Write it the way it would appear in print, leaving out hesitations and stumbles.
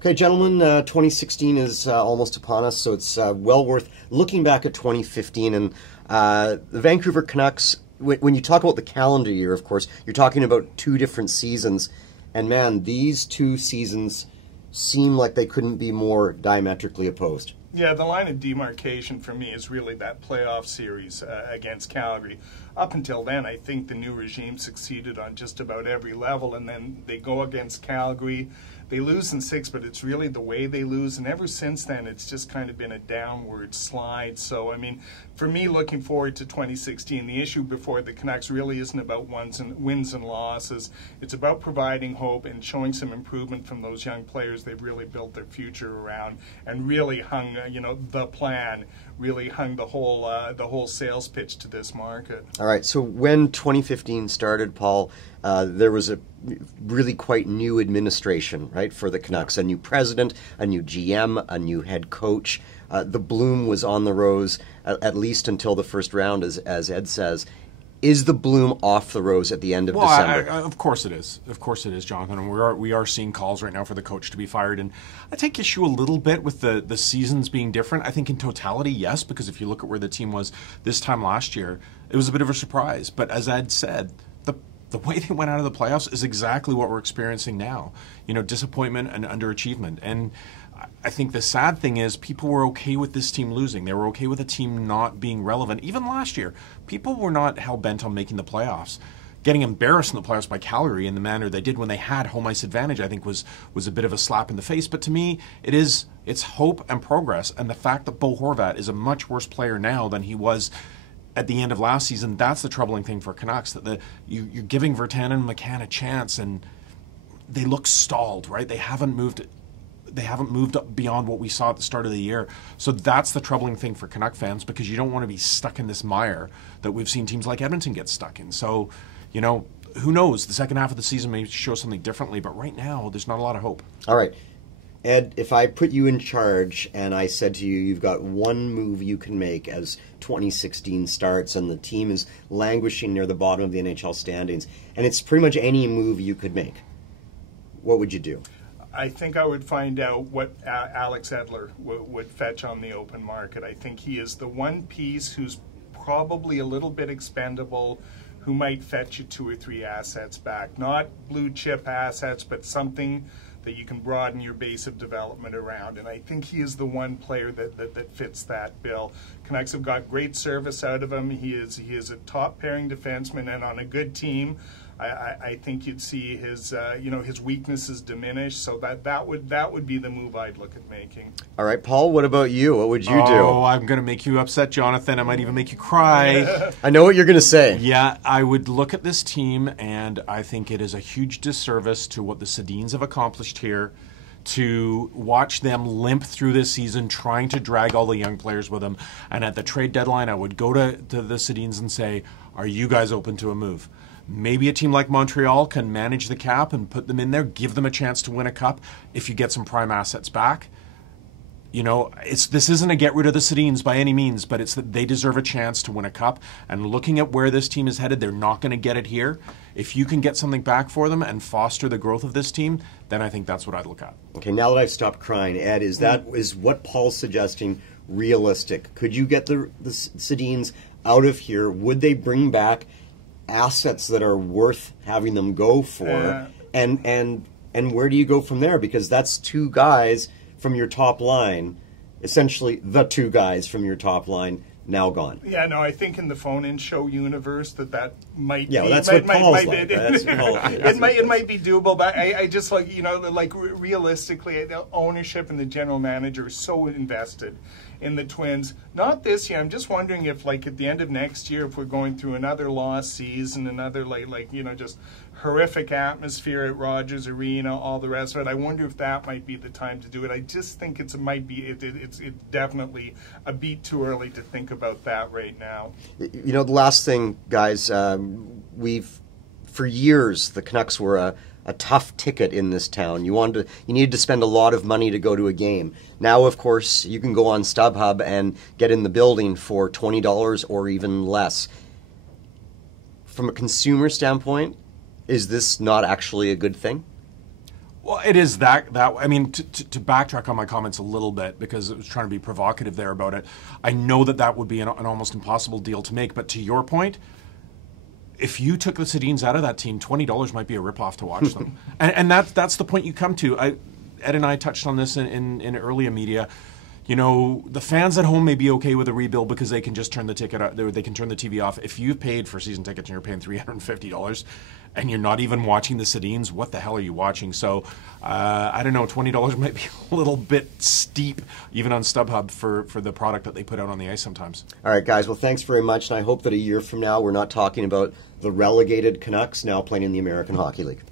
Okay, gentlemen, 2016 is almost upon us, so it's well worth looking back at 2015. And the Vancouver Canucks, when you talk about the calendar year, of course, you're talking about two different seasons. And man, these two seasons seem like they couldn't be more diametrically opposed. Yeah, the line of demarcation for me is really that playoff series against Calgary. Up until then, I think the new regime succeeded on just about every level, and then they go against Calgary. They lose in 6, but it's really the way they lose, and ever since then, it's just kind of been a downward slide. So, I mean, for me, looking forward to 2016, the issue before the Canucks really isn't about wins and losses. It's about providing hope and showing some improvement from those young players they've really built their future around, and really hung, the plan, really hung the whole sales pitch to this market. All right, so when 2015 started, Paul, there was a really quite new administration, right, for the Canucks. A new president, a new GM, a new head coach. The bloom was on the rose, at least until the first round, as Ed says. Is the bloom off the rose at the end of December? Of course it is. Of course it is, Jonathan. And we are seeing calls right now for the coach to be fired. And I take issue a little bit with the seasons being different. I think in totality, yes, because if you look at where the team was this time last year, it was a bit of a surprise. But as Ed said, the way they went out of the playoffs is exactly what we're experiencing now. Disappointment and underachievement. And I think the sad thing is people were okay with this team losing. They were okay with the team not being relevant. Even last year, people were not hell-bent on making the playoffs. Getting embarrassed in the playoffs by Calgary in the manner they did when they had home ice advantage, I think was a bit of a slap in the face. But to me, it's hope and progress. And the fact that Bo Horvat is a much worse player now than he was at the end of last season, that's the troubling thing for Canucks. That you're giving Virtanen and McCann a chance, and they look stalled, right? They haven't moved up beyond what we saw at the start of the year. So that's the troubling thing for Canuck fans, because you don't want to be stuck in this mire that we've seen teams like Edmonton get stuck in. So, who knows? The second half of the season may show something differently, but right now there's not a lot of hope. All right. Ed, if I put you in charge and I said to you, you've got one move you can make as 2016 starts and the team is languishing near the bottom of the NHL standings, and it's pretty much any move you could make, what would you do? I think I would find out what Alex Edler would fetch on the open market. I think he is the one piece who's probably a little bit expendable, who might fetch you 2 or 3 assets back. Not blue chip assets, but something that you can broaden your base of development around. And I think he is the one player that fits that bill. Canucks have got great service out of him. He is a top pairing defenseman, and on a good team, I think you'd see his his weaknesses diminish. So that would be the move I'd look at making. All right, Paul, what about you? What would you do? Oh, I'm going to make you upset, Jonathan. I might even make you cry. I know what you're going to say. Yeah, I would look at this team, and I think it is a huge disservice to what the Sedins have accomplished here, to watch them limp through this season trying to drag all the young players with them. And at the trade deadline, I would go to the Sedins and say, are you guys open to a move? Maybe a team like Montreal can manage the cap and put them in there, give them a chance to win a cup if you get some prime assets back. This isn't a get rid of the Sedins by any means, but it's that they deserve a chance to win a cup. And looking at where this team is headed, they're not going to get it here. If you can get something back for them and foster the growth of this team, then I think that's what I'd look at. Okay, now that I've stopped crying, Ed, is what Paul's suggesting realistic? Could you get the Sedins out of here? Would they bring back assets that are worth having them go for? And where do you go from there? Because that's 2 guys from your top line, essentially the 2 guys from your top line, now gone. Yeah, no, I think in the phone-in show universe that might be. That's what Paul's like. It might be doable, but I just realistically, the ownership and the general manager are so invested in the Twins. Not this year. I'm just wondering if, at the end of next year, if we're going through another lost season, another just horrific atmosphere at Rogers Arena, all the rest of it. I wonder if that might be the time to do it. I just think it's definitely a beat too early to think about that right now. The last thing, guys, for years the Canucks were a tough ticket in this town. You needed to spend a lot of money to go to a game. Now, of course, you can go on StubHub and get in the building for $20 or even less. From a consumer standpoint, is this not actually a good thing? Well, it is that. I mean, to backtrack on my comments a little bit, because it was trying to be provocative there about it. I know that would be an almost impossible deal to make. But to your point, if you took the Sedins out of that team, $20 might be a ripoff to watch them. and that's the point you come to. Ed and I touched on this in earlier media. You know, the fans at home may be okay with a rebuild because they can just turn the ticket, they can turn the TV off. If you've paid for season tickets and you're paying $350 and you're not even watching the Sedins, what the hell are you watching? So, I don't know, $20 might be a little bit steep, even on StubHub, for the product that they put out on the ice sometimes. All right, guys, well, thanks very much, and I hope that a year from now we're not talking about the relegated Canucks now playing in the American Hockey League.